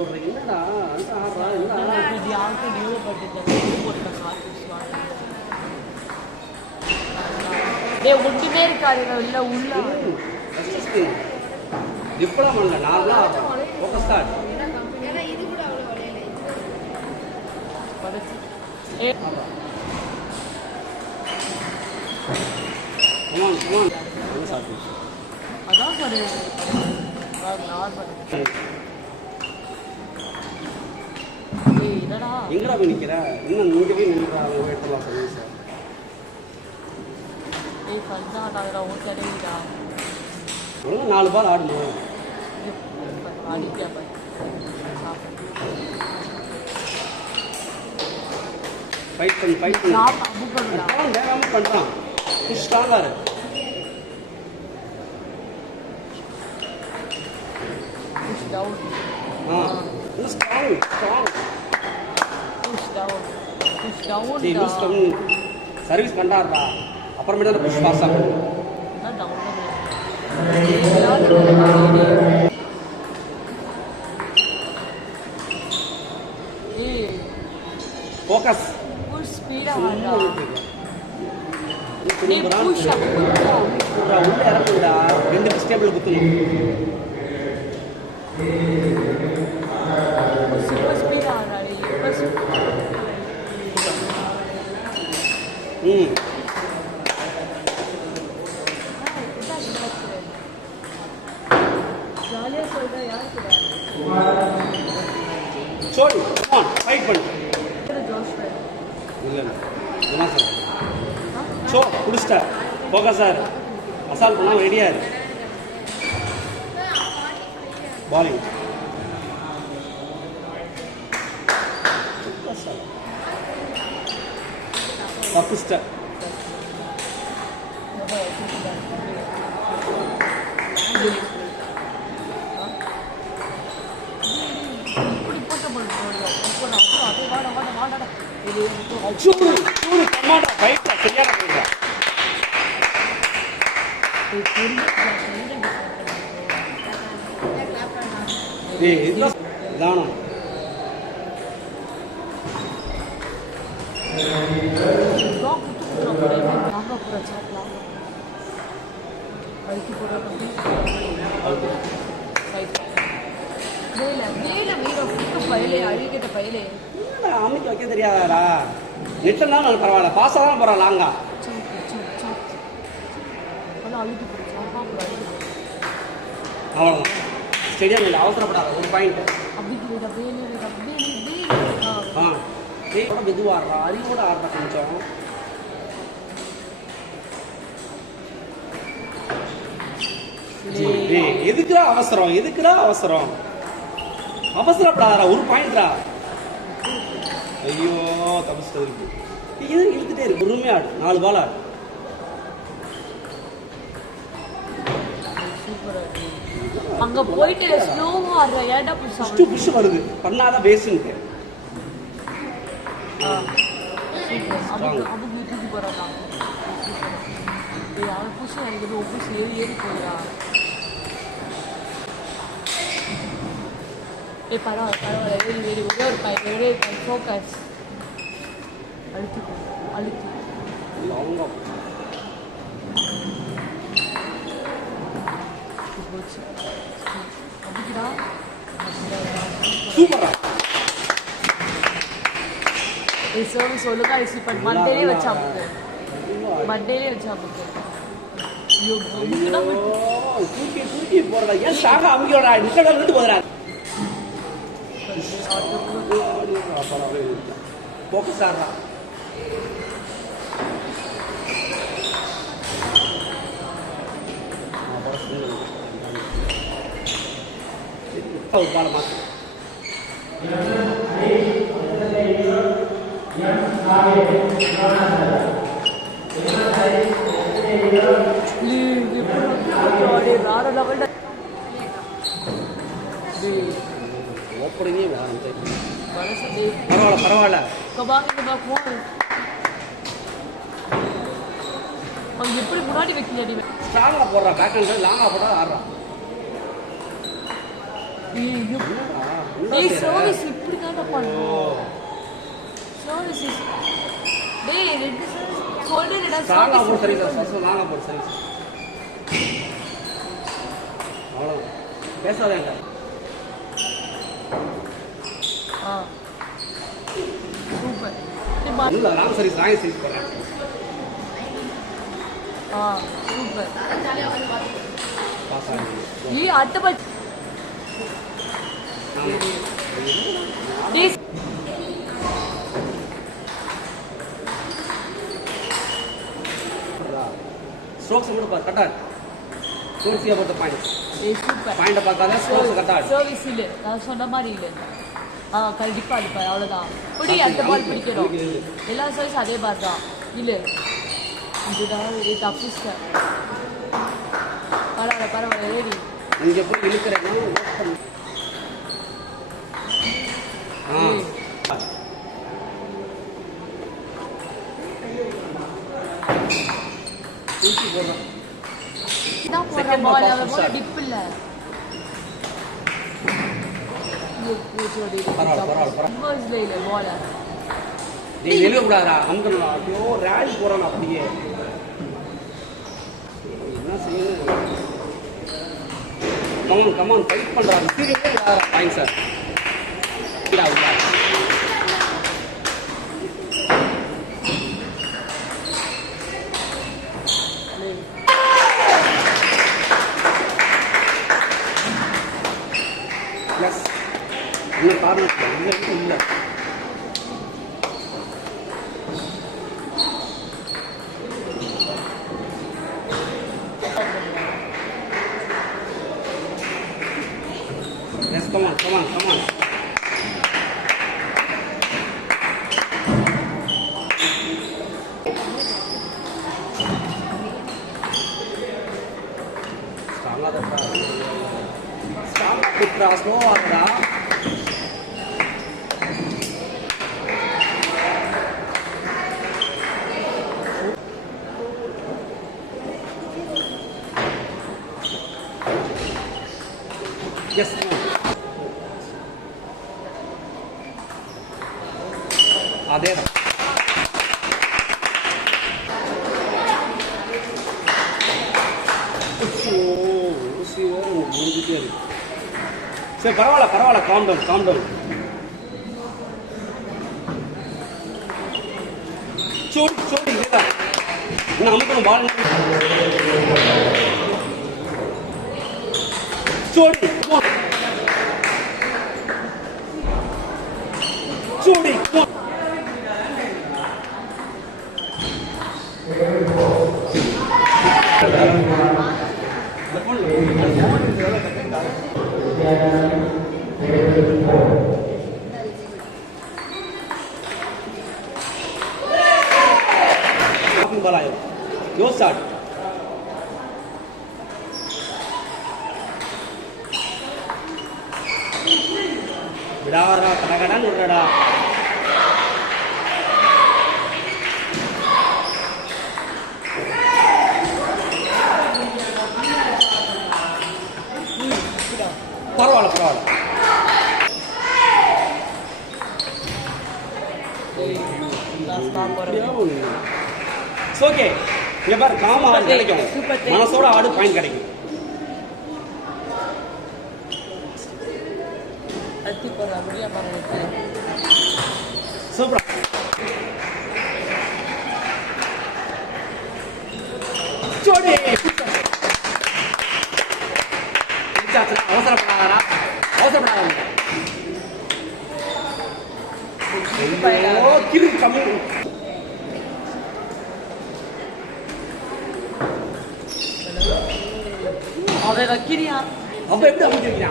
என்னடா அந்த ஆடுறா என்னடா இது யாருக்கு டியூ பட்டுச்சு போட்ட காத்து டேய் ஒண்ணுமே இருக்காது இல்ல உள்ள இப்பலாம் பண்ணல நார்மலா ஃபோக்கஸ் ஸ்டார்ட் ஏன்னா இது கூட அவ்வளவு வளையல ஏ கமான் என்ன சாப்பிடு அதான் சார் நார்மல் ஏய் என்னடா எங்கடா போய் நிக்கிற இன்னும் இங்க போய் நின்றா அவங்க வெயிட் பண்ணலாம் சொல்லுங்க சார் ஏய் கஞ்சா ஆடாதடா ஓ தெரியுதா ஒண்ணு 4 பால் ஆடணும் ஆடிட்டியா பாய் ஃபைட் பண்ணு நான் அபு பண்ணுடா அவன் வேகமா பண்றான் புஷ் ஸ்ட்ராங்கா இருக்கு புஷ் டவுன் இன்னும் ஸ்ட்ராங் புஷ் டவுன் டேய் லூஸ் பண்ணு சர்வீஸ் பண்ணாருடா அப்புறமேட்டு தான் புஷ் பாஸ் ஆகும் என்ன டவுன் ஏய் ஃபோக்கஸ் புஷ் ஸ்பீடா ஆடா நீ புஷ் அப் உள்ள இறங்குடா ரெண்டு ஸ்டேபிள் குத்துணும் சூப்பர் ஸ்பீடா ஆடா ஜாலியா சொல்றா யார் கூட சோடி கமான் ஃபைட் பண்ணு ஜோஷ் இல்ல என்ன சார் சோ குடிச்சிட்ட ஃபோக்கஸ் சார் மசால் பண்ணா ரெடியா இரு பாலிங் தப்புச்சிட்ட சூடு கமாண்டா ஃபைட்டா சரியான ஃபைட்டா ஏய் இதுதான் தானம் அழுகிட்ட பயிலே அம்மிக்கு வைக்க தெரியாதாடா நெட்டில் தான் நான் பரவாயில்ல பாஸாக தான் போகிறேன் லாங்கா அவ்வளோதான் ஸ்டேடியம் இல்லை அவசரப்படாத ஒரு பாயிண்ட் மெதுவாக ஆடுறா அறிவோட ஆடுறா கொஞ்சம் எதுக்குடா அவசரம் அவசரப்படாதா ஒரு பாயிண்ட்ரா ஐயோ தப்பிச்சுட்டு இருக்கு இது இழுத்துட்டே இருக்கு பொறுமையா ஆடு 4 பால் ஆடு அங்க போயிட்டு ஸ்லோவா ஆடுற ஏடா புஷ் வருது பண்ணாதான் பேசுன்ட்டு அபு தூக்கி போறாங்க அவன் புஷ் எனக்கு புஷ் ஏறி போயிடா பரவாயில்ல ஏறி ஒரே ஒரு பாயிண்ட் ஃபோக்கஸ் அழுத்தி அபுக்கிடா சூப்பரா சர்வீஸ் ஒழுங்கா ரிசீவ் பண்ணி மண்டேலே வச்சா புக்கு தூக்கி போறதா ஏன் ஸ்டாக அமுக்கியோட நிக்கடா விட்டு போறா ஃபோக்கஸ் ஆடுறா பால மாத்து ஓப்பனிங்கே பரவாயில்ல எப்படி முன்னாடி வைக்கல ஸ்ட்ராங்கா போடுறா பேக் ஹேண்ட் லாங்கா போடுறா ஆடுறா டேய் சர்வீஸ் இப்படி தான் பண்ணுவோம். சர்வீஸ் டேய் ரெண்டு சொல்றேன்டா ஸ்ட்ராங்கா சர்வீஸ் போடு சரி சார் லாங்கா போடு சரி அவ்வளோ பேசாதேங்க. சூப்பர். இல்ல லாங் சரி போடுறேன். சூப்பர். பாஸ் ஆகுது. நீ அடுத்த பால் டேய் ஸ்ட்ரோக்ஸ் மட்டும் பாரு கட்டாட். Don't about the points. டேய் சூப்பர். பாயிண்ட பார்க்காத ஸ்ட்ரோக்ஸ் கட்டாட். சர்வீஸ் இல்ல நான் சொன்ன மாதிரி இல்ல. கண்டிப்பா இல்ல அவ்வளவுதான். புடி அடுத்த பால் பிடிக்கிறோம். எல்லா சர்வீஸ் அதே பால் தான். இல்ல இதுதான் இது தப்பு சார். பரவாயில்ல ரெடி. இங்க போய் இழுக்கிறேன்னா ஓபன். தூக்கி போடுறோம். இதான் போற பால் அவளோட டிப் இல்ல. பரவாயில்ல இல்ல பால். நீ வெளிய கூடாதா அமுக்கணும். ஐயோ ரேலி போறான் அப்படியே. என்ன செய்யணும்? கமான் ஃபைட் பண்றாரு. சீரியஸா விளையாடுறா பாயிண்ட் சார். இல்ல அவுட். ப்ளஸ் இன்னும் காரணம் இல்லை. Yes, come on. Strong putra, slow agada. Yes, come on. அதேதான். சரி பரவாயில்ல காம் டவுன். சோடி இதேதான். இன்னும் அமுக்கணும் பால். சோடி बलायो यो स्टार्ट विडारा कड़गड़ा नोडड़ा परवाला ஓகே இங்க பாரு காமா கிடைக்கும் மனசோட ஆடு பாயிண்ட் கிடைக்கும் அத்தி போற அப்படியே பாருங்க சூப்பர் ஜோடி அவசரப்படாதடா ஓ கிரு கம்மி அவன் வைக்கிறியா அப்ப எப்படி அமைச்சிருக்கான்